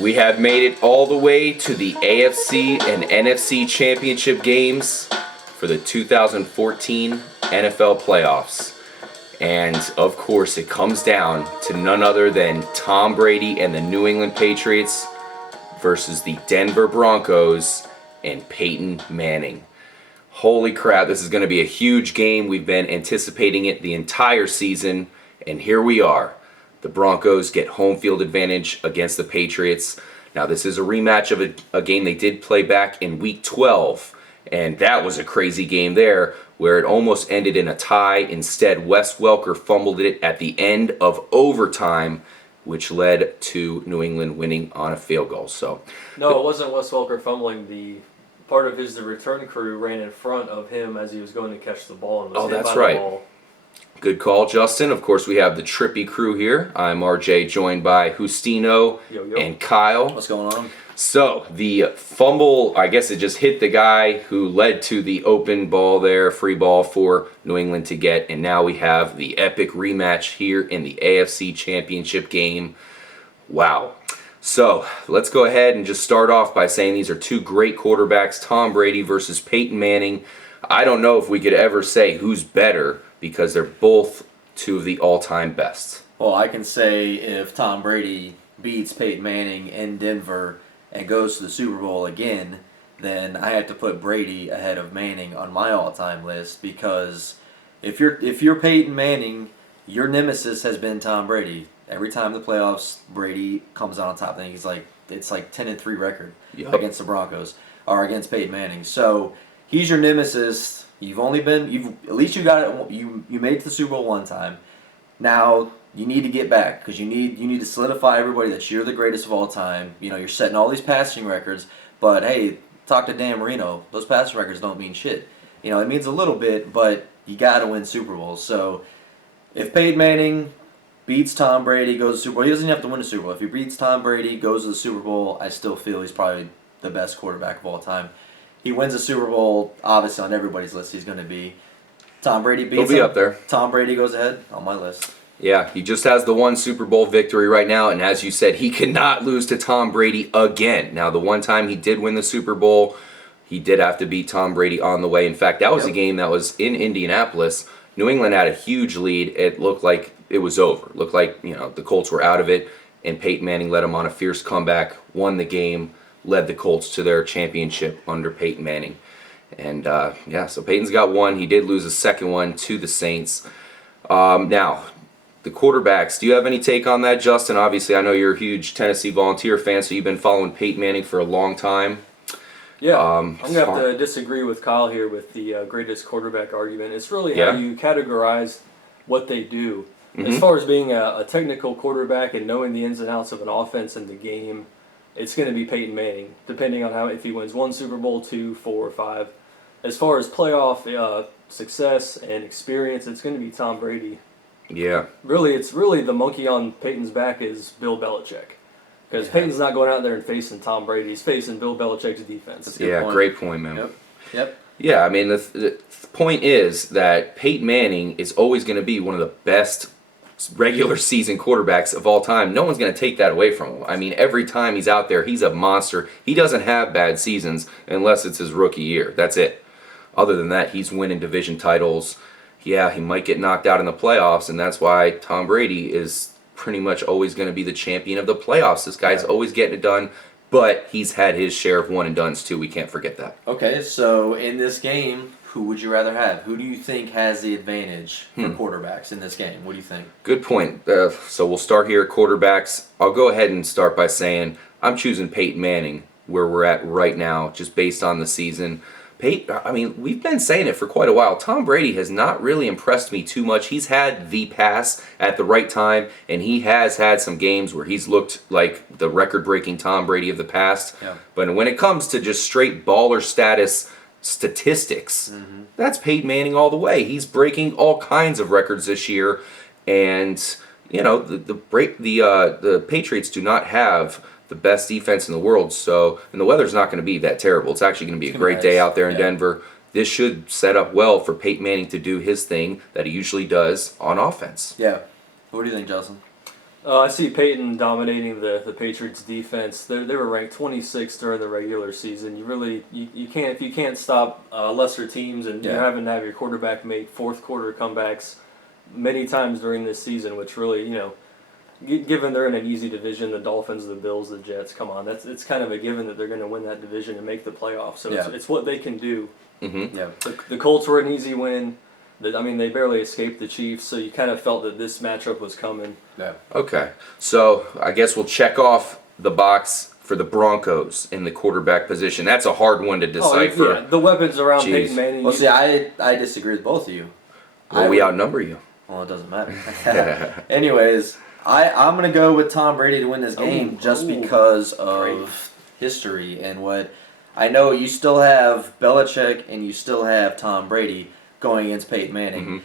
We have made it all the way to the AFC and NFC championship games for the 2014 NFL playoffs. And of course, it comes down to none other than Tom Brady and the New England Patriots versus the Denver Broncos and Peyton Manning. Holy crap, this is going to be a huge game. We've been anticipating it the entire season, and here we are. The Broncos get home field advantage against the Patriots. Now, this is a rematch of a game they did play back in Week 12, and that was a crazy game there where it almost ended in a tie. Instead, Wes Welker fumbled it at the end of overtime, which led to New England winning on a field goal. No, it wasn't Wes Welker fumbling. The part of the return crew ran in front of him as he was going to catch the ball and was hit by the ball. Good call, Justin. Of course, we have the Trippy crew here. I'm RJ, joined by Justino and Kyle. What's going on? So, the fumble, I guess it just hit the guy who led to the open ball there, free ball for New England to get. And now we have the epic rematch here in the AFC Championship game. Wow. So, let's go ahead and just start off by saying these are two great quarterbacks, Tom Brady versus Peyton Manning. I don't know if we could ever say who's better, because they're both two of the all-time best. Well, I can say if Tom Brady beats Peyton Manning in Denver and goes to the Super Bowl again, then I have to put Brady ahead of Manning on my all-time list, because if you're Peyton Manning, your nemesis has been Tom Brady. Every time the playoffs, Brady comes out on top. I think it's like 10-3 record against the Broncos or against Peyton Manning. So he's your nemesis. At least you got it. You made it to the Super Bowl one time. Now you need to get back, because you need to solidify everybody that you're the greatest of all time. You know, you're setting all these passing records, but hey, talk to Dan Marino. Those passing records don't mean shit. You know, it means a little bit, but you got to win Super Bowls. So if Peyton Manning beats Tom Brady, goes to the Super Bowl, he doesn't have to win the Super Bowl. If he beats Tom Brady, goes to the Super Bowl, I still feel he's probably the best quarterback of all time. He wins the Super Bowl, obviously on everybody's list he's going to be. Tom Brady beats him. He'll be up there. Tom Brady goes ahead on my list. Yeah, he just has the one Super Bowl victory right now, and as you said, he cannot lose to Tom Brady again. Now, the one time he did win the Super Bowl, he did have to beat Tom Brady on the way. In fact, that was a game that was in Indianapolis. New England had a huge lead. It looked like it was over. It looked like, the Colts were out of it, and Peyton Manning led them on a fierce comeback, won the game, led the Colts to their championship under Peyton Manning. And, so Peyton's got one. He did lose a second one to the Saints. Now, the quarterbacks, do you have any take on that, Justin? Obviously, I know you're a huge Tennessee Volunteer fan, so you've been following Peyton Manning for a long time. Yeah, I'm going to have to disagree with Kyle here with the greatest quarterback argument. It's really how you categorize what they do. Mm-hmm. As far as being a technical quarterback and knowing the ins and outs of an offense and the game, it's going to be Peyton Manning, depending on if he wins one Super Bowl, 2, 4, or 5. As far as playoff success and experience, it's going to be Tom Brady. Yeah. It's really the monkey on Peyton's back is Bill Belichick. Because Peyton's not going out there and facing Tom Brady. He's facing Bill Belichick's defense. That's a good point. Great point, man. Yep. Yeah, I mean, the point is that Peyton Manning is always going to be one of the best regular season quarterbacks of all time. No one's going to take that away from him. I mean, every time he's out there, he's a monster. He doesn't have bad seasons unless it's his rookie year. That's it. Other than that, he's winning division titles. Yeah, he might get knocked out in the playoffs, and that's why Tom Brady is pretty much always going to be the champion of the playoffs. This guy's always getting it done, but he's had his share of one-and-dones too. We can't forget that. Okay, so in this game, who would you rather have? Who do you think has the advantage for quarterbacks in this game? What do you think? Good point. So we'll start here at quarterbacks. I'll go ahead and start by saying I'm choosing Peyton Manning where we're at right now, just based on the season. We've been saying it for quite a while. Tom Brady has not really impressed me too much. He's had the pass at the right time, and he has had some games where he's looked like the record-breaking Tom Brady of the past. Yeah. But when it comes to just straight baller status statistics, that's Peyton Manning all the way. He's breaking all kinds of records this year, and the Patriots do not have the best defense in the world, and the weather's not going to be that terrible. It's actually going to be a great day out there in Denver. This should set up well for Peyton Manning to do his thing that he usually does on offense. Yeah. What do you think, Justin? I see Peyton dominating the Patriots defense. They were ranked 26th during the regular season. You can't if you can't stop lesser teams, and you're having to have your quarterback make fourth quarter comebacks many times during this season, which really, given they're in an easy division, the Dolphins, the Bills, the Jets, come on, it's kind of a given that they're going to win that division and make the playoffs. So it's what they can do. Mm-hmm. Yeah. The Colts were an easy win. They barely escaped the Chiefs, so you kind of felt that this matchup was coming. Yeah. Okay, so I guess we'll check off the box for the Broncos in the quarterback position. That's a hard one to decipher. Yeah. The weapons around Peyton Manning. Well, see, I disagree with both of you. Well, we outnumber you. Well, it doesn't matter. Anyways, I'm going to go with Tom Brady to win this game just because of history and what I know. You still have Belichick and you still have Tom Brady going against Peyton Manning. Mm-hmm.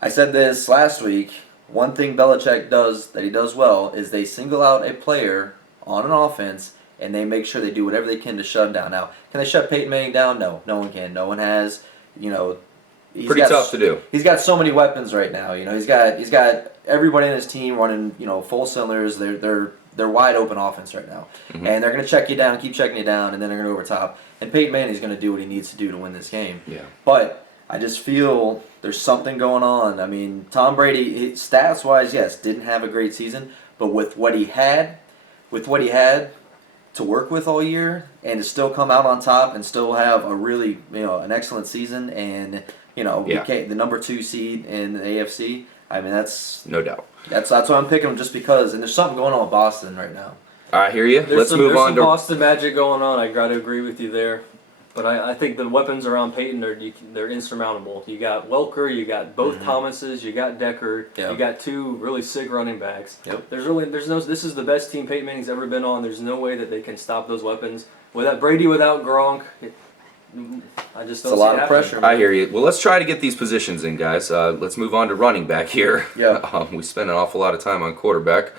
I said this last week. One thing Belichick does that he does well is they single out a player on an offense and they make sure they do whatever they can to shut him down. Now, can they shut Peyton Manning down? No, no one can. No one has. Pretty tough to do. He's got so many weapons right now. He's got everybody in his team running full cylinders. They're wide open offense right now, and they're going to check you down, keep checking you down, and then they're going to over top. And Peyton Manning's going to do what he needs to do to win this game. Yeah. But I just feel there's something going on. I mean, Tom Brady, stats-wise, yes, didn't have a great season, but with what he had to work with all year, and to still come out on top and still have a really an excellent season, and became the number 2 seed in the AFC. I mean, that's no doubt. That's why I'm picking him, just because. And there's something going on with Boston right now. I hear you. Let's move on. There's some Boston magic going on. I got to agree with you there. But I think the weapons around Peyton they're insurmountable. You got Welker, you got both Thomases, you got Decker, you got 2 really sick running backs. Yep. This is the best team Peyton Manning's ever been on. There's no way that they can stop those weapons. Without Brady, without Gronk, I just don't see it happening. It's a lot of pressure, man. I hear you. Well, let's try to get these positions in, guys. Let's move on to running back here. Yeah. We spend an awful lot of time on quarterback.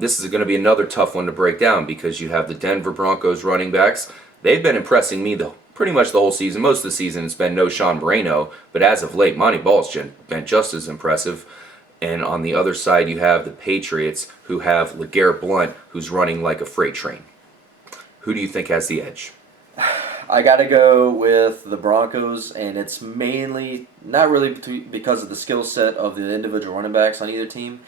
This is going to be another tough one to break down because you have the Denver Broncos running backs. They've been impressing me pretty much the whole season. Most of the season it's been no Sean Moreno, but as of late, Monty Ball's been just as impressive. And on the other side, you have the Patriots, who have LeGarrette Blount, who's running like a freight train. Who do you think has the edge? I got to go with the Broncos, and it's mainly not really because of the skill set of the individual running backs on either team,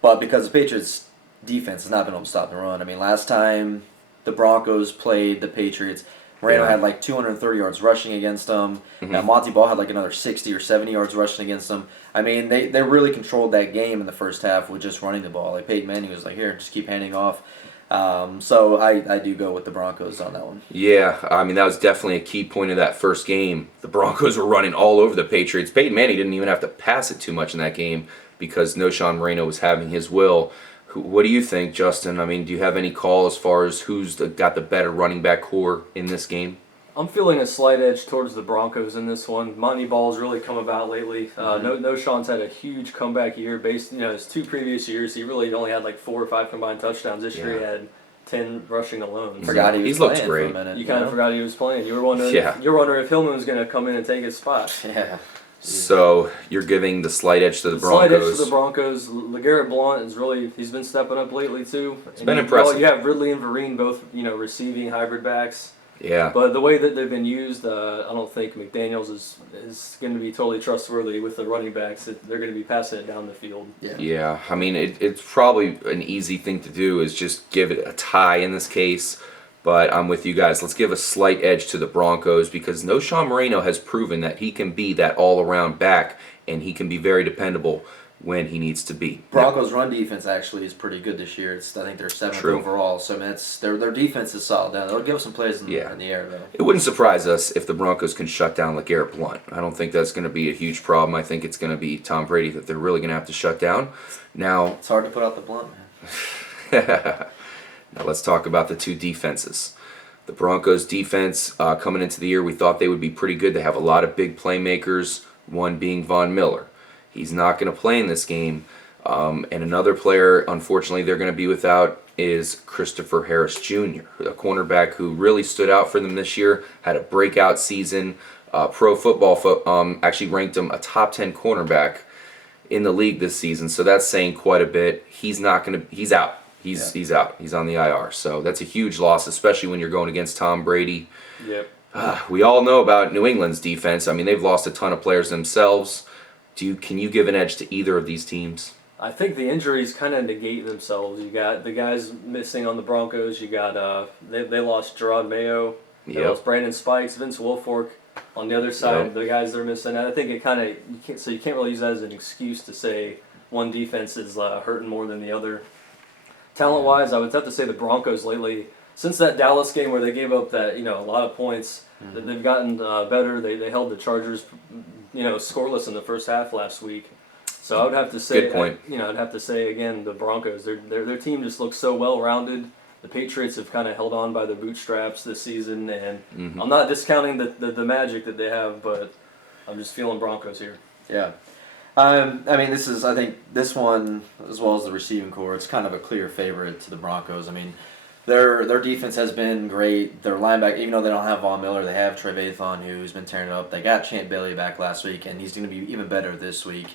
but because the Patriots' defense has not been able to stop the run. I mean, last time the Broncos played the Patriots, Moreno had like 230 yards rushing against them. Now Monty Ball had like another 60 or 70 yards rushing against them. I mean, they really controlled that game in the first half with just running the ball. Like Peyton Manning was like, here, just keep handing off. So I do go with the Broncos on that one. Yeah, I mean, that was definitely a key point of that first game. The Broncos were running all over the Patriots. Peyton Manning didn't even have to pass it too much in that game because no Sean Moreno was having his will. What do you think, Justin? I mean, do you have any call as far as who's got the better running back core in this game? I'm feeling a slight edge towards the Broncos in this one. Monty Ball's really come about lately. No Sean's had a huge comeback year based, his 2 previous years. He really only had like 4 or 5 combined touchdowns. This year he had 10 rushing alone. Forgot he was looked playing great. for a minute. You kind of forgot he was playing. You were wondering if Hillman was going to come in and take his spot. Yeah. So you're giving the slight edge to the Broncos. Slight edge to the Broncos. LeGarrette Blount he's been stepping up lately too. It's been impressive. You have Ridley and Vereen both, receiving hybrid backs. Yeah. But the way that they've been used, I don't think McDaniels is going to be totally trustworthy with the running backs. They're going to be passing it down the field. Yeah. I mean, it's probably an easy thing to do is just give it a tie in this case. But I'm with you guys. Let's give a slight edge to the Broncos because no Sean Moreno has proven that he can be that all-around back, and he can be very dependable when he needs to be. Broncos' run defense actually is pretty good this year. I think they're 7th overall. So I mean, their defense is solid. They'll give us some plays in the air, though. It wouldn't surprise us if the Broncos can shut down LeGarrette Blount. I don't think that's going to be a huge problem. I think it's going to be Tom Brady that they're really going to have to shut down. Now, it's hard to put out the Blount, man. Now let's talk about the 2 defenses. The Broncos defense, coming into the year, we thought they would be pretty good. They have a lot of big playmakers, one being Von Miller. He's not going to play in this game. And another player, unfortunately, they're going to be without is Christopher Harris Jr., a cornerback who really stood out for them this year, had a breakout season. Pro Football actually ranked him a top 10 cornerback in the league this season, so that's saying quite a bit. He's out. He's out. He's on the IR. So that's a huge loss, especially when you're going against Tom Brady. Yep. We all know about New England's defense. I mean, they've lost a ton of players themselves. Can you give an edge to either of these teams? I think the injuries kind of negate themselves. You got the guys missing on the Broncos. You got they lost Gerard Mayo. They lost Brandon Spikes, Vince Wilfork. On the other side, the guys they're missing. And I think it kind of you can't really use that as an excuse to say one defense is hurting more than the other. Talent-wise, I would have to say the Broncos lately, since that Dallas game where they gave up that a lot of points, they've gotten better. They held the Chargers, scoreless in the first half last week. So I would have to say, good point. I'd have to say again, the Broncos, their team just looks so well-rounded. The Patriots have kind of held on by their bootstraps this season, and I'm not discounting the magic that they have, but I'm just feeling Broncos here. Yeah. I mean, I think this one, as well as the receiving core, it's kind of a clear favorite to the Broncos. I mean, their defense has been great. Their linebacker, even though they don't have Von Miller, they have Trevathan, who's been tearing it up. They got Champ Bailey back last week, and he's going to be even better this week.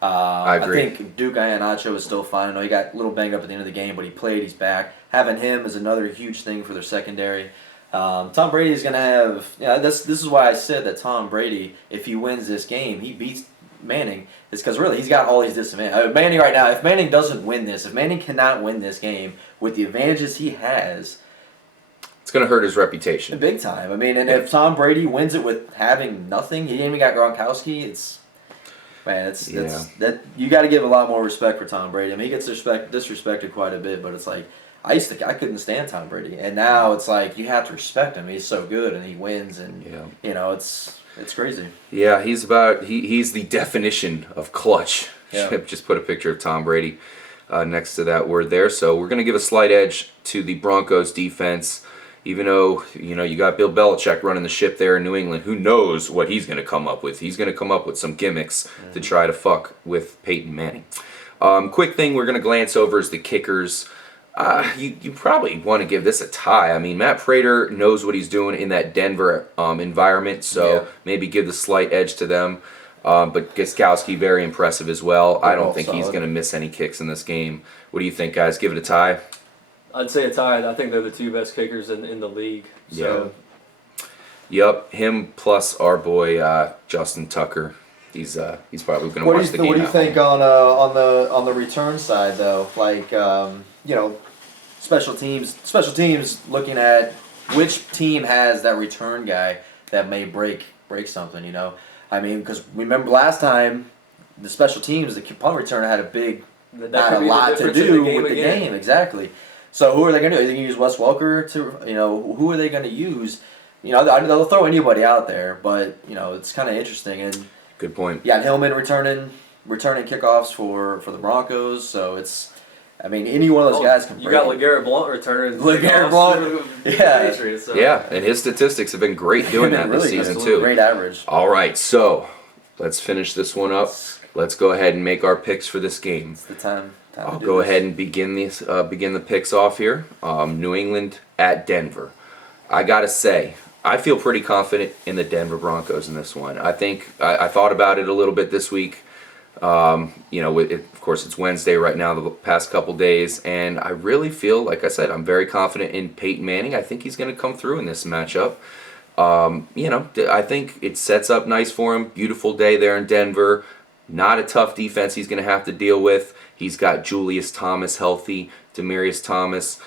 I agree. I think Duke Iheanacho is still fine. I know he got a little banged up at the end of the game, but he played. He's back. Having him is another huge thing for their secondary. Tom Brady is going to have. This is why I said that Tom Brady, if he wins this game, he beats Manning. It's because really he's got all these disadvantages. Manning right now, if Manning doesn't win this, if Manning cannot win this game with the advantages he has, it's going to hurt his reputation. Big time. I mean, and if Tom Brady wins it with having nothing, he ain't even got Gronkowski. It's that you got to give a lot more respect for Tom Brady. I mean, he gets disrespected quite a bit, but it's like I couldn't stand Tom Brady, and now it's like you have to respect him. He's so good, and he wins, and it's crazy. Yeah, he's the definition of clutch. Yeah. Just put a picture of Tom Brady next to that word there. So we're going to give a slight edge to the Broncos defense. Even though, you got Bill Belichick running the ship there in New England, who knows what he's going to come up with. He's going to come up with some gimmicks to try to fuck with Peyton Manning. Quick thing we're going to glance over is the kickers. You probably want to give this a tie. I mean, Matt Prater knows what he's doing in that Denver environment, so maybe give the slight edge to them. But Gostkowski, very impressive as well. I don't think he's going to miss any kicks in this game. What do you think, guys? Give it a tie? I'd say a tie. I think they're the two best kickers in the league. So. Yep, him plus our boy Justin Tucker. He's probably going to watch the game. What do you think on the return side though? Like special teams looking at which team has that return guy that may break something. I mean, because remember last time the special teams, the punt returner had a lot to do with the game. Exactly. So who are they going to do? Are they going to use Wes Welker to, who are they going to use? They'll throw anybody out there, but, it's kind of interesting. And good point. Yeah, Hillman returning kickoffs for the Broncos, so it's, I mean, any one of those guys can break. You got LeGarrette Blount returning. LeGarrette Blount, Patriots, so. Yeah, and his statistics have been great doing that this season too. Great average. All right, so let's finish this one up. Let's go ahead and make our picks for this game. It's the time. I'll go ahead and begin the picks off here. New England at Denver. I gotta say, I feel pretty confident in the Denver Broncos in this one. I think I thought about it a little bit this week. Of course, it's Wednesday right now, the past couple days, and I really feel, like I said, I'm very confident in Peyton Manning. I think he's going to come through in this matchup. I think it sets up nice for him. Beautiful day there in Denver. Not a tough defense he's going to have to deal with. He's got Julius Thomas healthy, Demaryius Thomas,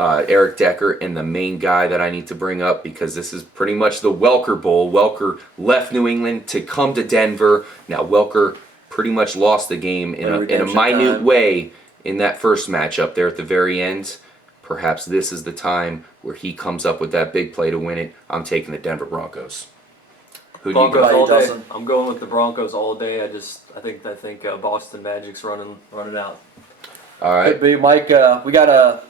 Eric Decker, and the main guy that I need to bring up because this is pretty much the Welker Bowl. Welker left New England to come to Denver. Now Welker pretty much lost the game in a minute way in that first matchup there at the very end. Perhaps this is the time where he comes up with that big play to win it. I'm taking the Denver Broncos. Who do you Broncos go? all day. I'm going with the Broncos all day. I think Boston Magic's running out. All right. Could be Mike. We got a.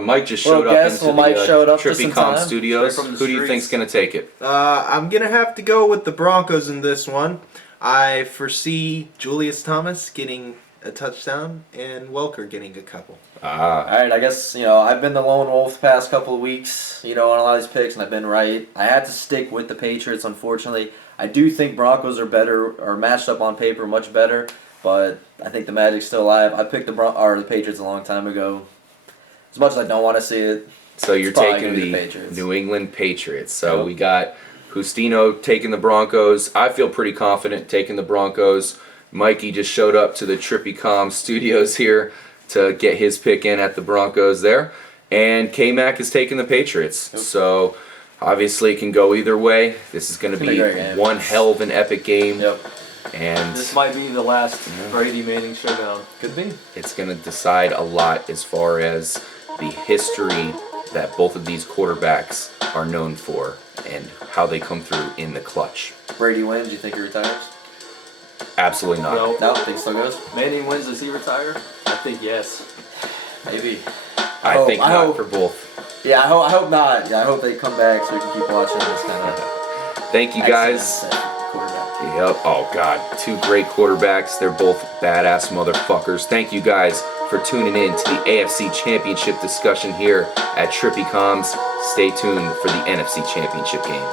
Mike just showed up into the Trippy Com Studios. Who do you think's going to take it? I'm going to have to go with the Broncos in this one. I foresee Julius Thomas getting a touchdown and Welker getting a couple. All right, I guess, I've been the lone wolf the past couple of weeks, on a lot of these picks, and I've been right. I had to stick with the Patriots, unfortunately. I do think Broncos are better, or matched up on paper much better, but I think the Magic's still alive. I picked the Patriots a long time ago. As much as I don't want to see it. So you're taking the New England Patriots. So we got Justino taking the Broncos. I feel pretty confident taking the Broncos. Mikey just showed up to the Trippy.com studios here to get his pick in at the Broncos there. And K-Mac is taking the Patriots. Yep. So obviously it can go either way. This is going to be one hell of an epic game. Yep. And this might be the last Brady Manning showdown. Could be. It's going to decide a lot as far as the history that both of these quarterbacks are known for and how they come through in the clutch. Brady wins, you think he retires? Absolutely not. No, think still goes. Manning wins, does he retire? I think yes. Maybe. I think not for both. Yeah, I hope not. Yeah, I hope they come back so we can keep watching this kind of. Thank you guys. Yep. Oh God, two great quarterbacks. They're both badass motherfuckers. Thank you guys for tuning in to the AFC Championship discussion here at Trippy Comms. Stay tuned for the NFC Championship game.